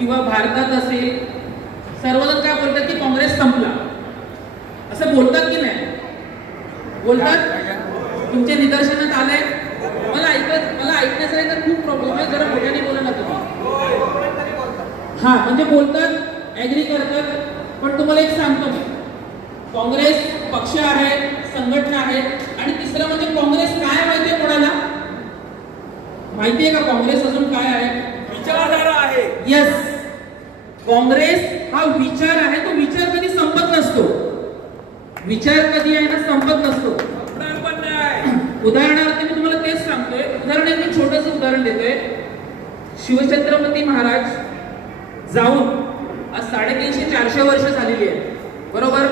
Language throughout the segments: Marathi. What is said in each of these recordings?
किंवा भारतात असेल सर्वजण काय बोलतात की काँग्रेस संपला. असं बोलतात की नाही? बोलतात? तुमच्या निदर्शनात आलंय? मला ऐकत मला ऐकण्याचा तर खूप प्रॉब्लेम आहे. जरा मोठ्याने बोला ना तुम्ही. हा म्हणजे बोलतात ऍग्री करतात. पण तुम्हाला एक सांगतो मी. काँग्रेस पक्ष आहे संघटना आहे आणि तिसरं म्हणजे काँग्रेस काय माहितीये कोणाला? माहितीये का काँग्रेस अजून काय आहे? विचारधारा आहे. येस काँग्रेस हा विचार आहे तो विचार कधी संपत नसतो. विचार कधी आहे ना संपत नसतो. उदाहरणार्थ मी तुम्हाला तेच सांगतोय. उदाहरण एक मी छोटस उदाहरण देतोय. शिवछत्रपती महाराज जाऊन आज साडेतीनशे चारशे वर्ष झालेली आहे बरोबर?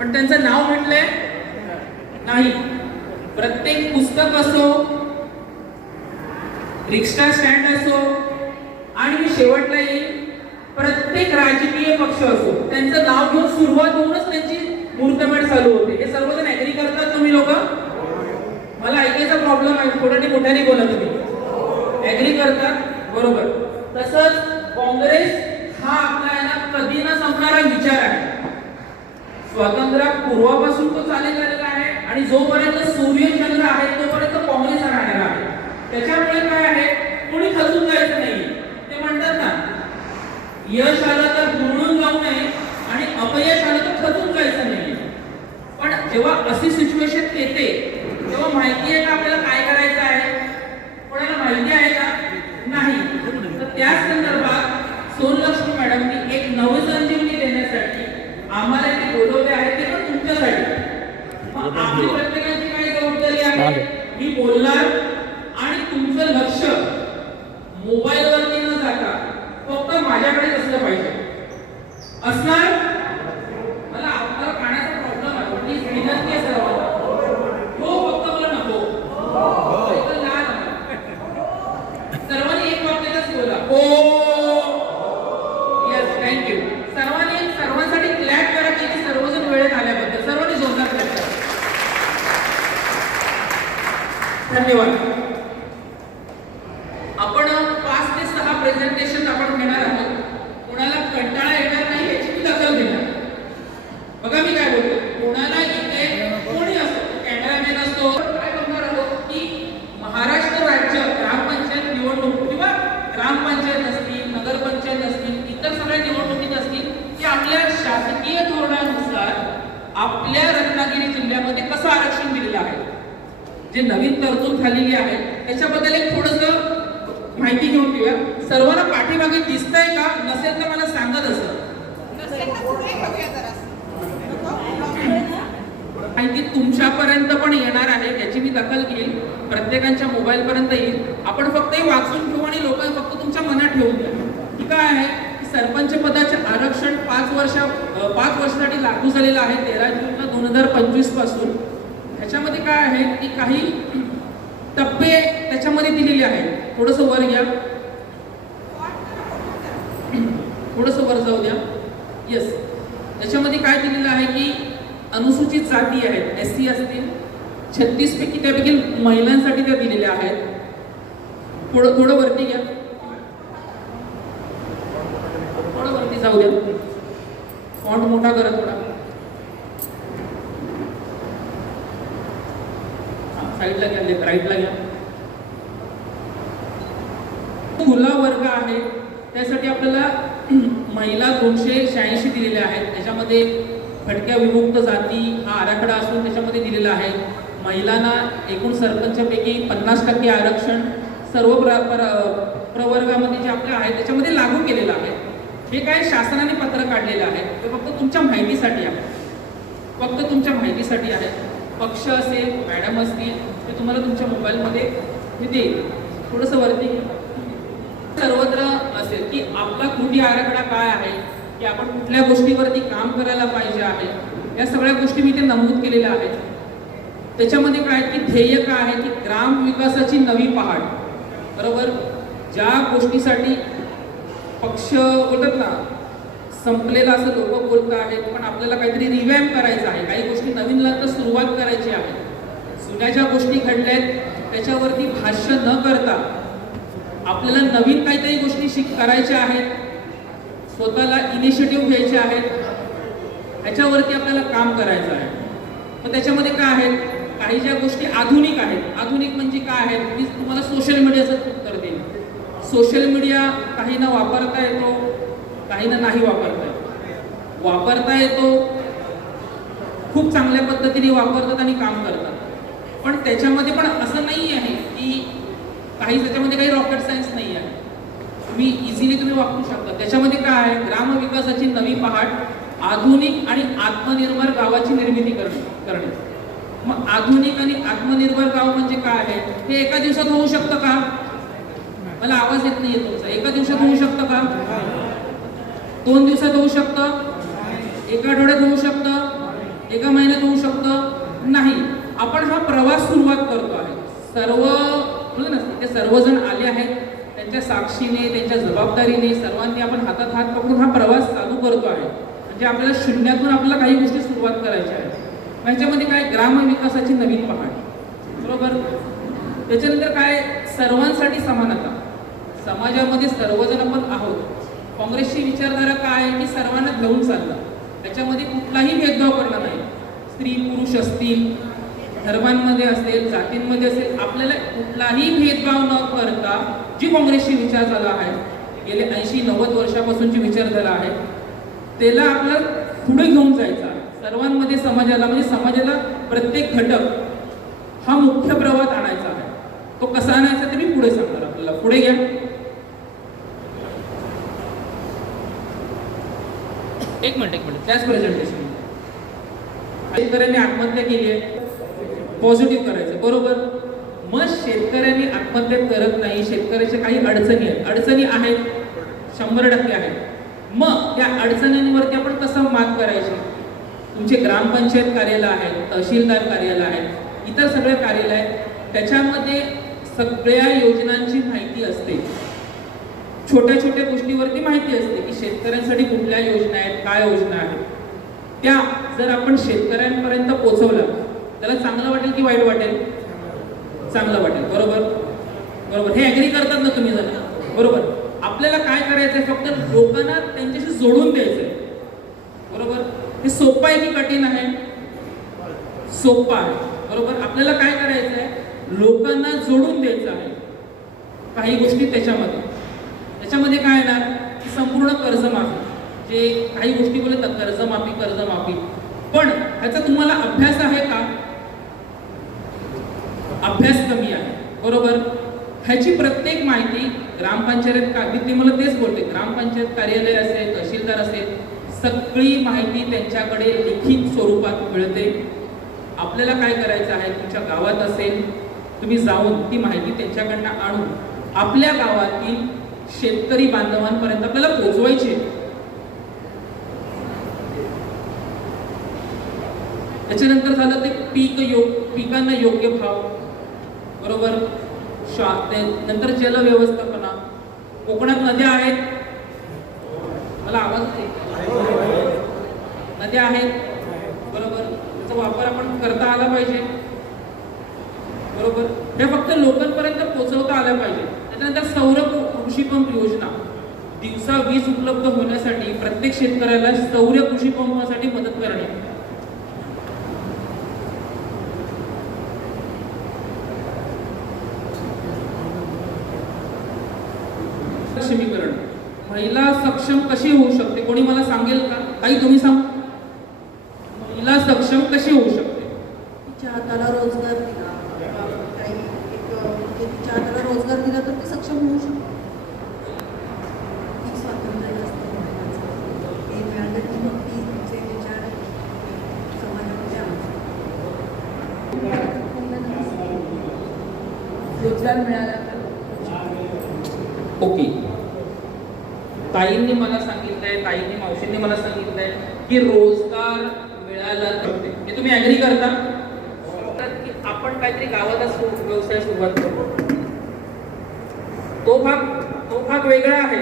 पण त्यांचं नाव म्हटलंय? नाही. प्रत्येक पुस्तक असो रिक्षा स्टँड असो आणि मी शेवटला येईल प्रत्येक राजकीय पक्ष असो त्यांचं नाव घेऊन सुरुवात होऊनच त्यांची मुहूर्तमेढ चालू होते. हे सर्वजण ऍग्री करतात तुम्ही लोक? मला ऐकायचा प्रॉब्लेम आहे थोड्याने मोठ्याने बोला तुम्ही? ऍग्री करतात? बरोबर. तसंच काँग्रेस हा आपला आहे ना कधी न संपणारा विचार आहे. स्वातंत्र्य पूर्वापासून तो चालेल आलेला आहे आणि जोपर्यंत सूर्य चंद्र आहे तोपर्यंत काँग्रेस राहणार आहे. त्याच्यामुळे काय आहे? कोणी खचून जायचं नाही ते म्हणतात ना यश आलं तर दुणून जाऊ नये आणि अपयश आलं तर खचून जायचं नाही पण जेव्हा अशी सिच्युएशन येते तेव्हा माहिती आहे का आपल्याला काय करायचं आहे? कोणाला माहिती आहे का? नाही. तर त्याच संदर्भात सोनलक्ष्मी मॅडमनी एक नवसंजीवनी देण्यासाठी आम्हाला ते बोलवले आहे ते पण तुमच्यासाठी. आपली प्रत्येकाची काय जबाबदारी आहे? मी बोलणार आणि तुमचं लक्ष मोबाईल वरती न जाता फक्त असलं पाहिजे. असणार मला आपला कानाचा प्रॉब्लेम आहे प्लीज विनंती आहे सर्वांना हो फक्त मला नको ऐकलं लहान आहे. सर्वांनी एक वाक्यातच बोला हो येस थँक्यू सर्वांनी सर्वांसाठी क्लॅप करा की इथे सर्वजण वेळेत आल्याबद्दल सर्वांनी जोरदार क्लॅप करा धन्यवाद आपण पाच ते सहा प्रेझेंटेशन आपण घेणार आहोत कोणाला कंटाळा येणार नाही याची मी दखल घेणार बघा मी काय बोलतो कोणाला इथे कोणी असो कॅमेरामॅन असतो काय करणार आहोत की महाराष्ट्र राज्य ग्रामपंचायत निवडणूक किंवा ग्रामपंचायत असतील नगरपंचायत असतील इतर सगळ्या निवडणुकीत असतील की आपल्या शासकीय धोरणानुसार आपल्या रत्नागिरी जिल्ह्यामध्ये कसं आरक्षण दिलेलं आहे जे नवीन तरतूद झालेली आहे त्याच्याबद्दल एक थोडस माहिती घेऊन घेऊया. सर्वांना पाठीमागे दिसतंय का? नसेल तर मला सांगत असं माहिती तुमच्यापर्यंत पण येणार आहे याची मी दखल घेईल. प्रत्येकाच्या मोबाईल पर्यंत येईल. आपण फक्त हे वाचून घेऊ आणि लोक फक्त तुमच्या मनात ठेवून द्या की काय आहे सरपंच पदाचे आरक्षण पाच वर्षा पाच वर्षासाठी लागू झालेलं आहे तेरा जून दोन हजार पंचवीसपासून. ह्याच्यामध्ये काय आहे की काही टप्पे त्याच्यामध्ये दिलेले आहेत. थोडस वर घ्या. थोडस वर जाऊ द्या. येस त्याच्यामध्ये काय दिलेलं आहे की अनुसूचित जाती आहेत. एस सी असतील. छत्तीस पैकी त्यापैकी महिलांसाठी त्या दिलेल्या आहेत. थोडं थोडं वरती घ्या. थोडं वरती जाऊ द्या. फॉन्ट मोठा करा थोडा साईडला घ्या लेफ्ट राईटला घ्या खुला वर्ग आहे त्यासाठी आपल्याला महिला दोनशे शहाऐंशी दिलेल्या आहेत त्याच्यामध्ये फटक्या विमुक्त जाती हा आराखडा असून त्याच्यामध्ये दिलेला आहे. महिलांना एकूण सरपंचपैकी पन्नास टक्के आरक्षण सर्व प्र प्रवर्गामध्ये जे आपल्या आहे त्याच्यामध्ये लागू केलेलं आहे. हे काय शासनाने पत्र काढलेलं आहे? ते फक्त तुमच्या माहितीसाठी आहे. फक्त तुमच्या माहितीसाठी आहे. पक्ष असेल मॅडम असतील ते तुम्हाला तुमच्या मोबाईलमध्ये मी देईल थोडंसं वरती सर्वत्र असेल की आपला कृती आराखडा काय आहे? की आपण कुठल्या गोष्टीवरती काम करायला पाहिजे आहे? या सगळ्या गोष्टी मी ते नमूद केलेल्या आहेत. त्याच्यामध्ये काय की ध्येय काय आहे की ग्राम विकासाची नवी पहाट बरोबर? ज्या गोष्टीसाठी पक्ष बोलतात ना संपलेला असं लोक बोलत आहेत पण आपल्याला काहीतरी रिवॅम्प करायचं आहे. काही गोष्टी नवीन तर सुरुवात करायची आहे. जुन्या ज्या गोष्टी घडल्या आहेत त्याच्यावरती भाष्य न करता आपल्याला नवीन काहीतरी गोष्टी शिक करायच्या आहेत. स्वतःला इनिशिएटिव्ह घ्यायचे आहेत. ह्याच्यावरती आपल्याला काम करायचं आहे. मग त्याच्यामध्ये काय आहेत? काही ज्या गोष्टी आधुनिक आहेत. आधुनिक म्हणजे काय आहेत? मी तुम्हाला सोशल मीडियाचं उत्तर देईन. सोशल मीडिया काहींना वापरता येतो काहींना नाही वापरता येतो. वापरता येतो खूप चांगल्या पद्धतीने वापरतात आणि काम करतात. पण त्याच्यामध्ये पण असं नाही आहे की काही त्याच्यामध्ये काही रॉकेट सायन्स नाही आहे. तुम्ही इझिली तुम्ही वापरू शकता. त्याच्यामध्ये काय आहे? ग्रामविकासाची नवी पहाट आधुनिक आणि आत्मनिर्भर गावाची निर्मिती करणे करणे. मग आधुनिक आणि आत्मनिर्भर गाव म्हणजे काय आहे? हे एका दिवसात होऊ शकतं का? मला आवाज येत नाहीये तुमचा. एका दिवसात होऊ शकतं का? दोन दिवसात होऊ शकतं? एका आठवड्यात होऊ शकतं? एका महिन्यात होऊ शकतं? नाही. आपण हा प्रवास सुरुवात करतो आहे. सर्व ना ते सर्वजण आले आहेत. त्यांच्या साक्षीने त्यांच्या जबाबदारीने सर्वांनी आपण हातात हात पकडून हा प्रवास चालू करतो आहे. म्हणजे आपल्याला शून्यातून आपल्याला काही गोष्टी सुरुवात करायच्या आहेत. ह्याच्यामध्ये काय? ग्रामविकासाची नवीन पहाट बरोबर? त्याच्यानंतर काय? सर्वांसाठी समानता. समाजामध्ये सर्वजण आपण आहोत. काँग्रेसची विचारधारा काय आहे? की सर्वांना घेऊन चालला त्याच्यामध्ये कुठलाही भेदभाव करणार नाही. स्त्री पुरुष असतील धर्मांमध्ये असेल जातींमध्ये असेल आपल्याला कुठलाही भेदभाव न करता जी काँग्रेसची विचारधारा आहे गेले ऐंशी नव्वद वर्षापासूनची विचारधारा आहे त्याला आपलं पुढे घेऊन जायचा. सर्वांमध्ये समाजाला म्हणजे समाजाला प्रत्येक घटक हा मुख्य प्रवाहात आणायचा आहे. तो कसा आणायचा ते मी पुढे सांगणार आपल्याला पुढे घ्या. एक मिनिट एक मिनिट. त्याच प्रेझेंटेशन शेतकऱ्यांनी आत्महत्या केली आहे. पॉझिटिव्ह करायचं. बरोबर? मग शेतकऱ्यांनी आत्महत्या करत नाही. शेतकऱ्याच्या काही अडचणी आहेत. अडचणी आहेत. शंभर टक्के आहेत. मग त्या अडचणींवरती आपण कसं मात करायची? तुमचे ग्रामपंचायत कार्यालय आहेत तहसीलदार कार्यालय आहेत इतर सगळे कार्यालय आहेत त्याच्यामध्ये सगळ्या योजनांची माहिती असते. छोट्या छोट्या गोष्टीवरती माहिती असते की शेतकऱ्यांसाठी कुठल्या योजना आहेत काय योजना आहेत. त्या जर आपण शेतकऱ्यांपर्यंत पोचवलं त्याला चांगलं वाटेल की वाईट वाटेल? चांगलं वाटेल. बरोबर? बरोबर. हे ॲग्री करतात ना तुम्ही जर बरोबर. आपल्याला काय करायचंय? फक्त लोकांना त्यांच्याशी जोडून द्यायचंय. बरोबर? हे सोपं आहे की कठीण आहे? सोपं आहे. बरोबर? आपल्याला काय करायचं आहे लोकांना जोडून द्यायचं आहे. काही गोष्टी त्याच्यामध्ये. त्याच्यामध्ये काय येणार? की संपूर्ण कर्जमाफी. जे काही गोष्टी बोलतात कर्जमाफी कर्जमाफी. पण ह्याचा तुम्हाला अभ्यास आहे का? अभ्यास कमी आहे. बरोबर? ह्याची प्रत्येक माहिती ग्रामपंचायत का मी ते मला तेच बोलते ग्रामपंचायत कार्यालय असेल तहसीलदार असेल सगळी माहिती त्यांच्याकडे लिखित स्वरूपात मिळते. आपल्याला काय करायचं आहे? तुमच्या गावात असेल तुम्ही जाऊन ती माहिती त्यांच्याकडनं आणून आपल्या गावातील शेतकरी बांधवांपर्यंत आपल्याला पोचवायची त्याच्यानंतर झालं ते पीक योग पिकांना योग्य भाव बरोबर? श्वा नंतर जल कोकणात नद्या आहेत. मला आवाज नद्या आहेत. बरोबर. त्याचा वापर आपण करता आला पाहिजे. बरोबर. हे फक्त लोकांपर्यंत पोहोचवता आलं पाहिजे. त्याच्यानंतर सौर कृषी पंप योजना. दिवसा वीज उपलब्ध होण्यासाठी प्रत्येक शेतकऱ्याला सौर कृषी पंपासाठी मदत करणे. सक्षमीकरण. महिला सक्षम कशी होऊ शकते? कोणी मला सांगेल का? काही तुम्ही सांग. महिला सक्षम कशी होऊ शकते? तिच्या हाताला रोजगार दिला. किंवा काही एक म्हणजे तिच्या हाताला रोजगार दिला तर ती सक्षम होऊ शकते. रोजगार मिळाला तर? ओके. ताईंनी मला सांगितलंय ताईंनी मावशींनी मला सांगितलंय की रोजगार मिळाला हे तुम्ही ऍग्री करता? की आपण काहीतरी गावातच व्यवसाय सुरुवात करतो तो भाग तो भाग वेगळा आहे.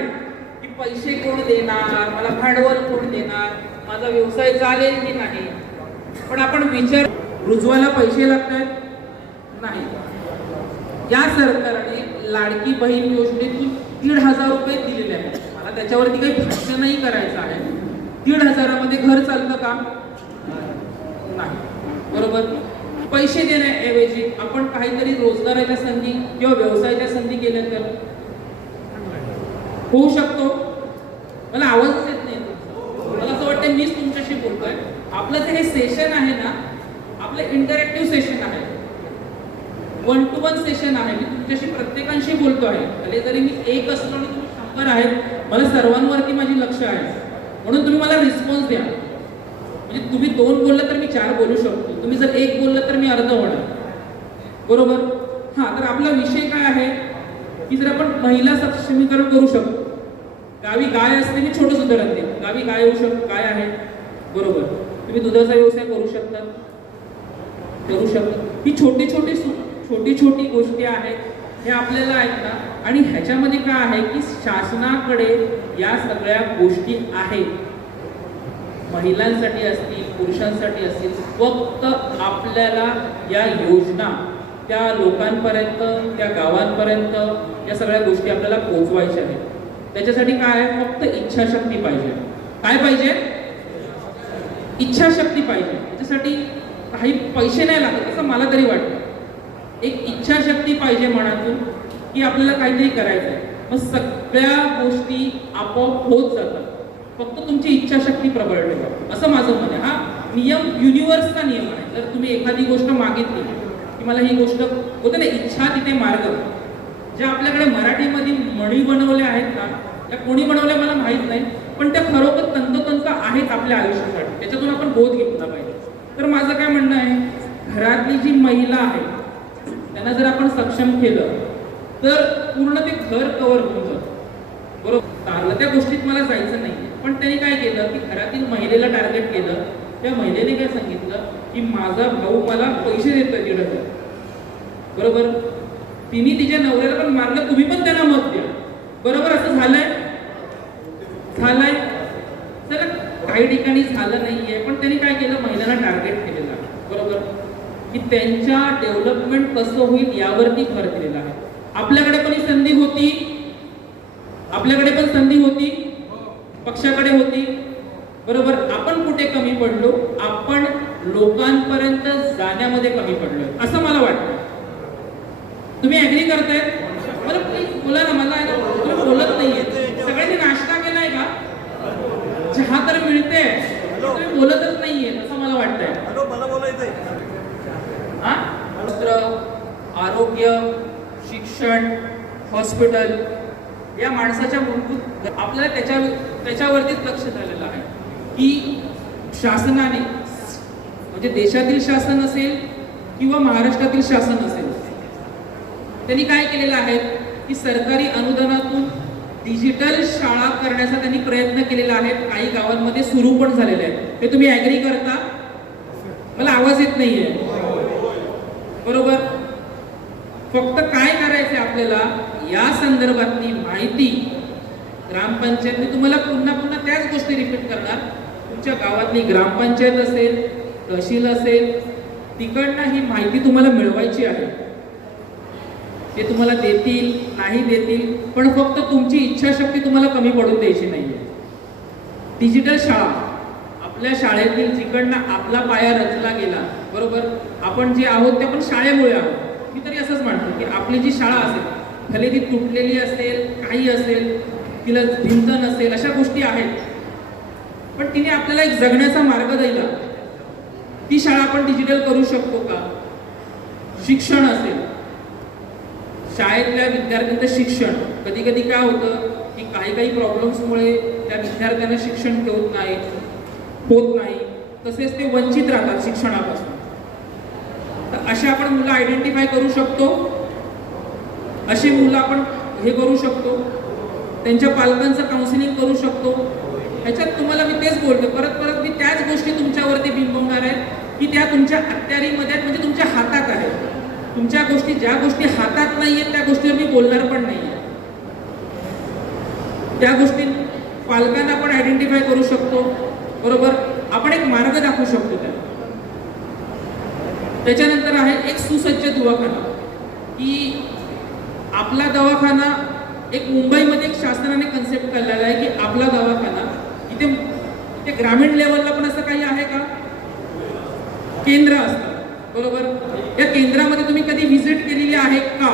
की पैसे कोण देणार मला भांडवल कोण देणार माझा व्यवसाय चालेल की नाही? पण आपण विचार रुजवायला पैसे लागतात नाही. या सरकारने लाडकी बहीण योजनेतून दीड हजार रुपये दिलेले आहेत. त्याच्यावरती काही भाष्य नाही करायचं आहे. दीड हजारामध्ये घर चालतं का? नाही. बरोबर? पैसे देण्याऐवजी आपण काहीतरी रोजगाराच्या संधी किंवा व्यवसायाच्या संधी केल्या तर? होऊ शकतो. मला आवाजच येत नाही. मला असं वाटतं मीच तुमच्याशी बोलतोय. आपलं जे हे सेशन आहे ना आपलं इंटरॅक्टिव्ह सेशन आहे. वन टू वन सेशन आहे. मी तुमच्याशी प्रत्येकांशी बोलतो आहे भले जरी मी एक असलो आणि पण आहेत. मला सर्वांवरती माझी लक्ष आहे. म्हणून तुम्ही मला रिस्पॉन्स द्या. म्हणजे तुम्ही दोन बोललं तर मी चार बोलू शकतो. तुम्ही जर एक बोललं तर मी अर्ध होणार. बरोबर? हा तर आपला विषय काय आहे? की जर आपण महिला सक्षमीकरण करू शकतो. गावी गाय असते मी छोटं उदाहरण दे गावी गाय येऊ शकतो काय आहे. बरोबर. तुम्ही दुधाचा व्यवसाय करू शकता. करू शकता. ही छोटी छोटी सु- छोटी छोटी गोष्टी आहेत. हे आपल्याला आहेत ना? आणि ह्याच्यामध्ये काय आहे की शासनाकडे या सगळ्या गोष्टी आहेत. महिलांसाठी असतील पुरुषांसाठी असतील फक्त आपल्याला या योजना त्या लोकांपर्यंत त्या गावांपर्यंत या सगळ्या गोष्टी आपल्याला पोहोचवायच्या आहेत. त्याच्यासाठी काय आहे? फक्त इच्छाशक्ती पाहिजे. काय पाहिजे? इच्छाशक्ती पाहिजे. त्याच्यासाठी काही पैसे नाही लागत असं मला तरी वाटतं. एक इच्छाशक्ती पाहिजे मनातून की आपल्याला काहीतरी करायचं आहे मग सगळ्या गोष्टी आपोआप होत जातात. फक्त तुमची इच्छाशक्ती प्रबळ ठेवा. असं माझं मत आहे. हा नियम युनिव्हर्सचा नियम आहे. जर तुम्ही एखादी गोष्ट मागितली की मला ही गोष्ट होते ना इच्छा तिथे मार्ग. ज्या आपल्याकडे मराठीमध्ये म्हणी बनवल्या आहेत ना त्या कोणी बनवल्या मला माहीत नाही पण त्या खरोखर तंतोतंत आहेत आपल्या आयुष्यासाठी. त्याच्यातून आपण बोध घेतला पाहिजे. तर माझं काय म्हणणं आहे? घरातली जी महिला आहे त्यांना जर आपण सक्षम केलं तर पूर्ण ते घर कव्हर होऊन जातं. बरोबर? चाललं त्या गोष्टीत मला जायचं नाही पण त्यांनी काय केलं की घरातील महिलेला टार्गेट केलं. त्या महिलेने काय सांगितलं की माझा भाऊ मला पैसे देतोय दीड हजार बरोबर? तिने तिच्या नवऱ्याला पण मारलं तुम्ही पण त्यांना मत द्या. बरोबर? असं झालंय? झालंय? चला काही ठिकाणी झालं नाहीये. पण त्यांनी काय केलं? महिलांना टार्गेट केलं. की त्यांच्या डेव्हलपमेंट कसं होईल यावरती भर दिलेला आहे. आपल्याकडे पण ही संधी होती. आपल्याकडे पण संधी होती. पक्षाकडे होती. बरोबर? आपण कुठे कमी पडलो? आपण लोकांपर्यंत जाण्यामध्ये कमी पडलो असं मला वाटतं. तुम्ही ऍग्री करताय? बरं प्लीज बोला ना. मला तुम्ही बोलत नाहीये. सगळ्यांनी नाश्ता केलाय का? चहा तर मिळते तुम्ही बोलतच नाहीये असं मला वाटतंय हॅलो मला बोलायचंय हा वस्त्र आरोग्य शिक्षण हॉस्पिटल या माणसाच्या मूलभूत आपल्याला त्याच्या त्याच्यावरतीच लक्ष झालेलं आहे. की शासनाने म्हणजे देशातील शासन असेल किंवा महाराष्ट्रातील शासन असेल त्यांनी काय केलेलं आहे? की सरकारी अनुदानातून डिजिटल शाळा करण्याचा त्यांनी प्रयत्न केलेला आहे. काही गावांमध्ये सुरू पण झालेले आहेत. हे तुम्ही ऍग्री करता? मला आवाज येत नाही आहे बरोबर? फक्त काय करायचे आपल्याला? या संदर्भातली माहिती ग्रामपंचायत मी तुम्हाला पुन्हा पुन्हा त्याच गोष्टी रिपीट करणार. तुमच्या गावातली ग्रामपंचायत असेल तहसील असेल तिकडनं ही माहिती तुम्हाला मिळवायची आहे. ते तुम्हाला देतील नाही देतील पण फक्त तुमची इच्छाशक्ती तुम्हाला कमी पडून द्यायची नाहीये. डिजिटल शाळा. आपल्या शाळेतील जिकडनं आपला पाया रचला गेला बरोबर? आपण जे आहोत ते आपण शाळेमुळे आहोत. मी तरी असंच म्हणतो की आपली जी शाळा असेल भले ती तुटलेली असेल काही असेल तिला भिंत नसेल अशा गोष्टी आहेत. पण तिने आपल्याला एक जगण्याचा मार्ग दिला. ती शाळा आपण डिजिटल करू शकतो का? शिक्षण असेल. शाळेतल्या विद्यार्थ्यांचं शिक्षण. कधी कधी काय होतं की काही काही प्रॉब्लेम्समुळे त्या विद्यार्थ्यांना शिक्षण होत नाही होत नाही. तसेच ते वंचित राहतात शिक्षणापासून. असे आपण मुलं आयडेंटिफाय करू शकतो. अशी मुलं आपण हे करू शकतो. त्यांच्या पालकांचं काउन्सिलिंग करू शकतो. ह्याच्यात तुम्हाला मी तेच बोलतो. परत परत मी त्याच गोष्टी तुमच्यावरती बिंबवणार आहेत की त्या तुमच्या अत्यारीमध्ये आहेत म्हणजे तुमच्या हातात आहेत. तुमच्या गोष्टी ज्या गोष्टी हातात नाही आहेत त्या गोष्टीवर मी बोलणार पण नाही त्या गोष्टी पालकांना आपण आयडेंटिफाय करू शकतो. बरोबर? आपण एक मार्ग दाखवू शकतो त्या त्याच्यानंतर आहे एक सुसज्ज दवाखाना. की आपला दवाखाना एक मुंबईमध्ये एक शासनाने कन्सेप्ट काढलेला आहे की आपला दवाखाना इथे इथे ग्रामीण लेवलला पण असं काही आहे का? केंद्र असतं. बरोबर? या केंद्रामध्ये तुम्ही कधी व्हिजिट केलेली आहे का?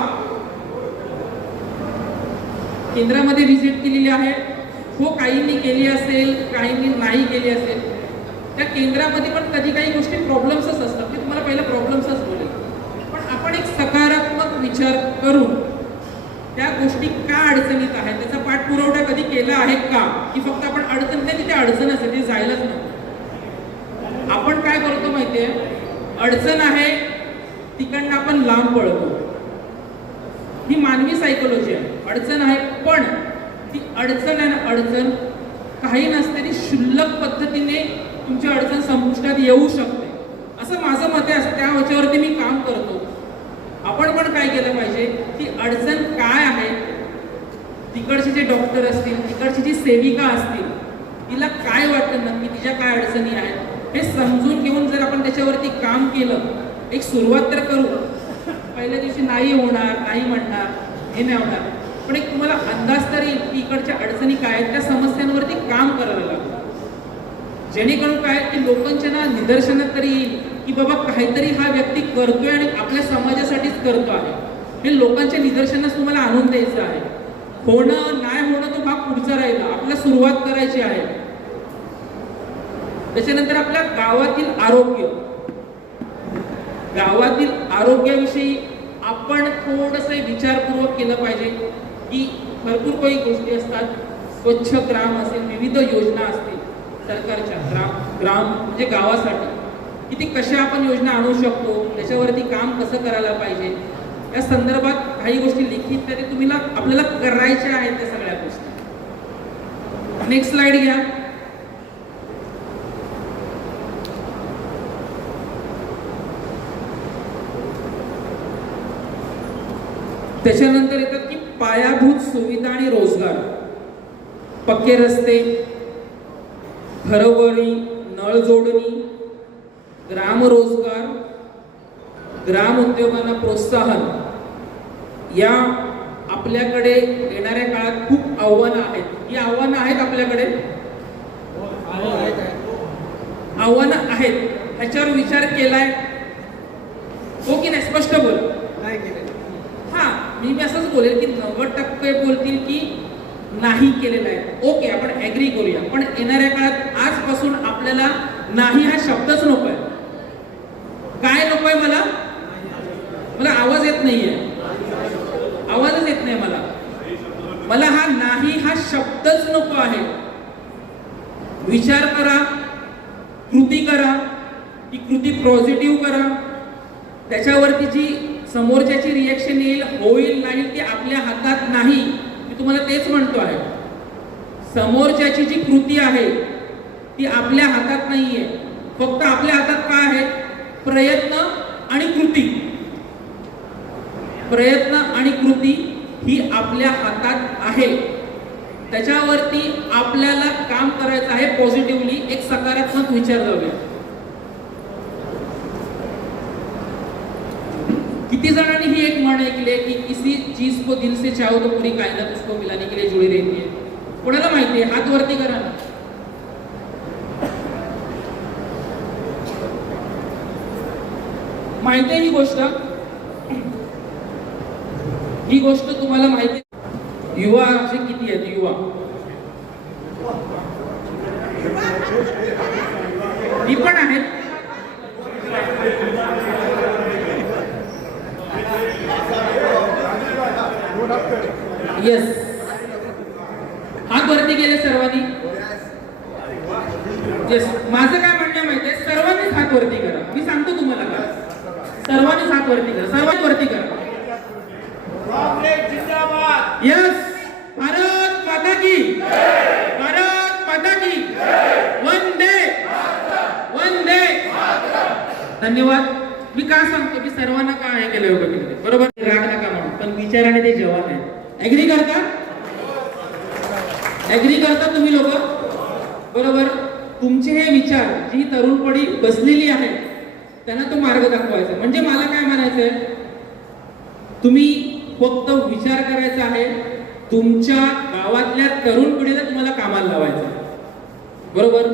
केंद्रामध्ये व्हिजिट केलेली आहे? हो काहींनी केली असेल काहींनी नाही केली असेल. त्या केंद्रामध्ये पण कधी काही गोष्टी प्रॉब्लेम्सच असतात. पहिलं प्रॉब्लेम्सच बोलेल. पण आपण एक सकारात्मक विचार करून त्या गोष्टी का अडचणीत आहेत? त्याचा पाठपुरवठा कधी केला आहे का? की फक्त आपण अडचण म्हणजे नाही तिथे अडचण असते ती जायलाच नको. आपण काय करतो माहितीये? अडचण आहे तिकडनं आपण लांब पळतो. ही मानवी सायकोलॉजी आहे. अडचण आहे पण ती अडचण आहे ना अडचण काही नसते ती क्षुल्लक पद्धतीने तुमची अडचण संपुष्टात येऊ शकते. असं माझं मत आहे असं त्या ह्याच्यावरती मी काम करतो. आपण पण काय केलं पाहिजे की अडचण काय आहे तिकडचे जे डॉक्टर असतील तिकडची जी सेविका असतील तिला काय वाटतं नक्की तिच्या काय अडचणी आहेत हे समजून घेऊन जर आपण त्याच्यावरती काम केलं एक सुरुवात तर करू. पहिल्या दिवशी नाही होणार नाही म्हणणार हे नाही होणार. पण एक तुम्हाला अंदाज तरी की इकडच्या अडचणी काय आहेत त्या समस्यांवरती काम करायला लागतं. जेणेकरून काय की लोकांच्या ना निदर्शनात तरी येईल. की बाबा काहीतरी हा व्यक्ती करतोय आणि आपल्या समाजासाठीच करतो आहे. हे लोकांच्या निदर्शनास तुम्हाला आणून द्यायचं आहे. होणं नाही होणं तो भाग पुढचा राहिला. आपल्याला सुरुवात करायची आहे. त्याच्यानंतर आपल्या गावातील आरोग्य. गावातील आरोग्याविषयी आपण थोडंसं विचारपूर्वक केलं पाहिजे की भरपूर काही गोष्टी असतात. स्वच्छ ग्राम असेल विविध योजना असतील सरकारच्या ग्राम ग्राम म्हणजे गावासाठी. की ती कशा आपण योजना आणू शकतो त्याच्यावरती काम कसं करायला पाहिजे या संदर्भात काही गोष्टी लिखित त्या ते तुम्हाला आपल्याला करायच्या आहेत त्या सगळ्या गोष्टी. नेक्स्ट स्लाइड घ्या. त्याच्यानंतर येतात की पायाभूत सुविधा आणि रोजगार. पक्के रस्ते घरवळी नळ जोडणी ग्राम रोजगार ग्राम उद्योगांना प्रोत्साहन या आपल्याकडे येणाऱ्या काळात खूप आव्हानं आहेत. ही आव्हानं आहेत आपल्याकडे? आव्हानं आहेत. ह्याच्यावर विचार केलाय. हो की नाही? स्पष्ट बोल. हा मी मी असंच बोलेल की नव्वद टक्के बोलतील की नाही केलेलं आहे. ओके आपण ऍग्री करूया. पण येणाऱ्या काळात आजपासून आपल्याला नाही हा शब्दच नको आहे. काय मला? मला आवाज येत नाहीये. आवाजच येत नाही मला. मला हा नाही हा शब्दच नको आहे. विचार करा कृती करा ती कृती पॉझिटिव्ह करा. त्याच्यावरती जी समोरच्याची रिएक्शन येईल होईल नाही ती आपल्या हातात नाही. मी तुम्हाला तेच म्हणतो आहे. समोरच्याची जी कृती आहे ती आपल्या हातात नाहीये. फक्त आपल्या हातात काय आहे? प्रयत्न आणि कृती. प्रयत्न आणि कृती ही आपल्या हातात आहे. त्याच्यावरती आपल्याला काम करायचं आहे पॉझिटिव्हली एक सकारात्मक विचार जाऊया. किती जणांनी ही एक म्हण ऐकली की किसी चीज को दिल से चाहो तो पूरी कायनात उसको मिलाने के लिए जुळी रेती आहे कोणाला माहिती आहे? हात वरती करा ना. माहिती आहे ही गोष्ट? ही गोष्ट तुम्हाला माहिती आहे? युवा असे किती आहेत युवा? ही पण आहेत. येस हात वरती गेले सर्वांनी येस माझं काय म्हणणं माहितीये सर्वांनीच हात वरती करा मी सांगतो तुम्हाला का सर्वांनी हात वरती करा. सर्वांनी वरती करा. काँग्रेस यस भारत माता की. भारत माता की. वंदे वंदे धन्यवाद. मी का सांगतो मी सर्वांना का हे केलं योग्य केलं बरोबर? राग नका म्हणून पण विचाराने ते जवान आहे. ऍग्री करता? ऍग्री करता तुम्ही लोक? बरोबर? तुमचे हे विचार जी तरुणपणी बसलेली आहे त्यांना तो मार्ग दाखवायचा. म्हणजे मला काय म्हणायचंय? तुम्ही फक्त विचार करायचा आहे तुमच्या गावातल्या तरुण पिढीला तुम्हाला कामाला लावायचं आहे. बरोबर?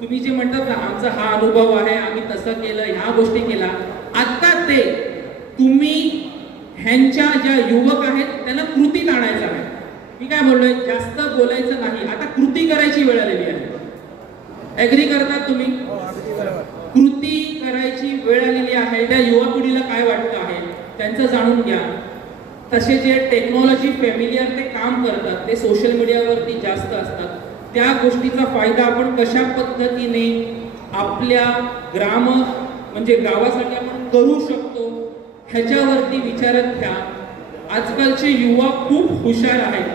तुम्ही जे म्हणतात ना आमचा हा अनुभव आहे आम्ही तसं केलं ह्या गोष्टी केला आता ते तुम्ही ह्यांच्या ज्या युवक आहेत त्यांना कृतीत आणायचं आहे. मी काय बोललोय? जास्त बोलायचं नाही. आता कृती करायची वेळ आलेली आहे. ऍग्री करतात तुम्ही? वेळ आलेली आहे त्या युवा पिढीला काय वाटतं आहे त्यांचं जाणून घ्या. तसे जे टेक्नॉलॉजी फॅमिलीयर ते काम करतात ते सोशल मीडियावरती जास्त असतात त्या गोष्टीचा फायदा आपण कशा पद्धतीने आपल्या ग्राम म्हणजे गावासाठी आपण करू शकतो ह्याच्यावरती विचारात घ्या. आजकालचे युवा खूप हुशार आहेत.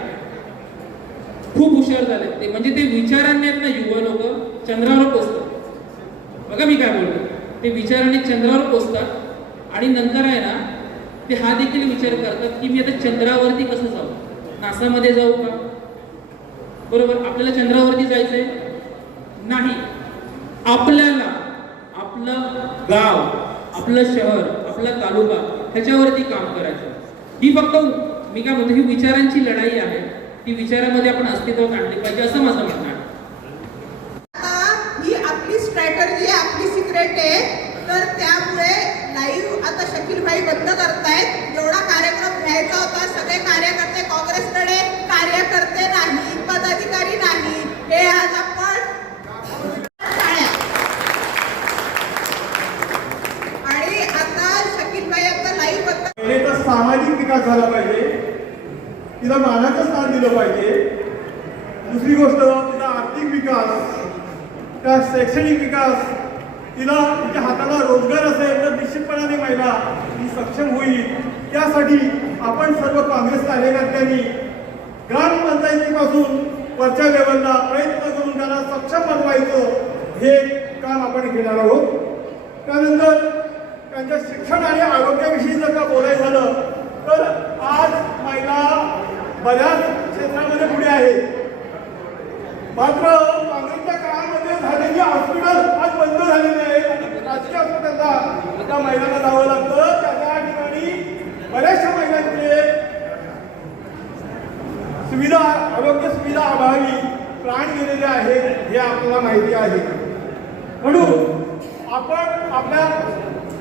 खूप हुशार झालेत ते. म्हणजे ते विचारांनी आहेत ना युवा लोक चंद्रावर पोचतात. बघा मी काय बोलतो ते विचाराने चंद्रावर पोचतात आणि नंतर आहे ना ते हा देखील विचार करतात की मी आता चंद्रावरती कसं जाऊ? नासामध्ये जाऊ का? बरोबर? आपल्याला चंद्रावरती जायचंय? नाही. आपल्याला आपलं गाव आपलं शहर आपला तालुका ह्याच्यावरती काम करायचं. ही फक्त मी काय म्हणतो ही विचारांची लढाई आहे. ती विचारामध्ये आपण अस्तित्वात आणली पाहिजे असं माझं म्हणणं आहे आता ही आपली स्ट्रॅटर्जी आपली सिक्रेट आहे तर त्यामुळे लाईव्ह आता शकील भाई बंद करतायत जेवढा कार्यक्रम घ्यायचा होता सगळे कार्यकर्ते काँग्रेसकडे कार्यकर्ते नाही पदाधिकारी नाही हे आज आपण टाळ्या. आणि आता शकील भाई आता लाईव्ह बंद पहिले तर सामाजिक विकास झाला पाहिजे तिला मानाचं स्थान दिलं पाहिजे दुसरी गोष्ट तिचा आर्थिक विकास त्या शैक्षणिक विकास तिला तिच्या हाताला रोजगार असेल तर निश्चितपणाने महिला ही सक्षम होईल त्यासाठी आपण सर्व काँग्रेस कार्यकर्त्यांनी ग्रामपंचायतीपासून वरच्या लेवलला प्रयत्न करून त्यांना सक्षम बनवायचं हे काम आपण घेणार आहोत. त्यानंतर त्यांच्या शिक्षण आणि आरोग्याविषयी जर का बोलायचं झालं तर आज महिला बऱ्याच क्षेत्रामध्ये पुढे आहेत मात्र काँग्रेसच्या काळामध्ये झालेली हॉस्पिटल आज बंद झालेली आहे. राजकीय हॉस्पिटलला त्या महिलांना जावं लागतं. त्या त्या ठिकाणी बऱ्याचशा महिलांचे सुविधा आरोग्य सुविधा अभावी प्राण गेलेले आहेत हे आपल्याला माहिती आहे. म्हणून आपण आपल्या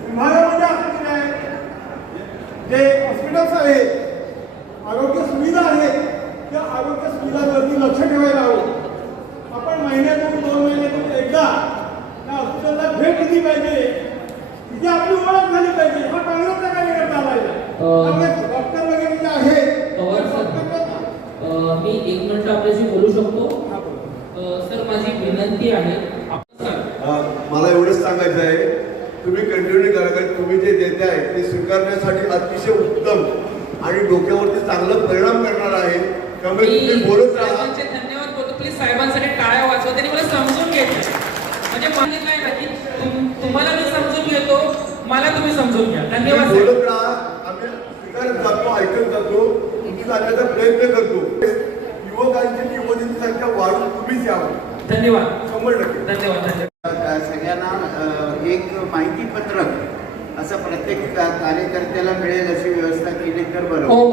विभागामध्ये काय जे हॉस्पिटल्स आहेत आरोग्य सुविधा आहेत त्या आरोग्य सुविधांवरती लक्ष ठेवायला हवं. आपण महिन्यातून दोन महिन्यातून एकदा त्या हॉस्पिटलला भेट दिली पाहिजे. तिथे आपली ओळख झाली पाहिजे. हा काँग्रेसचा कार्यकर्ता अं, डॉक्टर वगैरे जे आहेत मी एक मिनिट आपल्याशी बोलू शकतो? सर माझी विनंती आहे आपण सर अ, मला एवढंच सांगायचं आहे तुम्ही कंटिन्यू करा कारण तुम्ही जे देते आहे ते स्वीकारण्यासाठी अतिशय उत्तम आणि डोक्यावरती चांगला परिणाम करणार आहे. त्यामुळे तुम्ही बोलत राहा. धन्यवाद बोलतो. प्लीज साहेबांसाठी टाळ्या वाजवा. त्यांनी मला समजून घेतलं. म्हणजे मला काय ना की तुम- तुम्हाला मी समजून घेतो मला तुम्ही समजून घ्या. धन्यवाद. बोलत राहा. आम्ही स्वीकारत जातो ऐकत जातो तुम्ही जाण्याचा प्रयत्न करतो. युवकांची युवतींची संख्या वाढून तुम्हीच यावं. धन्यवाद. शंभर टक्के. धन्यवाद धन्यवाद. सगळ्यांना एक माहिती पत्रक असं प्रत्येक कार्यकर्त्याला मिळेल अशी व्यवस्था केली तर बरं हो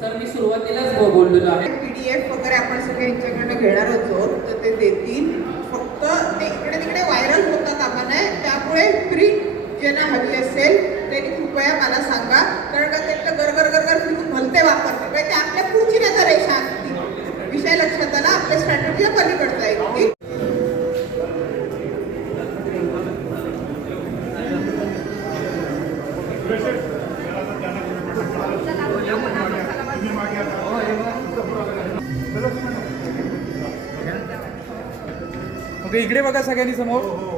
सर मी सुरुवातीलाच बोललेलो आहे. पी डी एफ वगैरे आपण सगळे यांच्याकडनं घेणार आहोत तर ते देतील. फक्त ते इकडे तिकडे व्हायरल होता कामा नये त्यामुळे प्रिंट ज्यांना हवी असेल त्यांनी कृपया मला सांगा. कारण का त्यांचं गरगर गरगर फिरून भलते वापरते. म्हणजे ते आपल्या पुढची नजर रेषा आणतील विषय लक्षात आला आपल्या स्ट्रॅटजीच्या पलीकडचा आहे. इकडे बघा सगळ्यांनी समोर. हो, हो.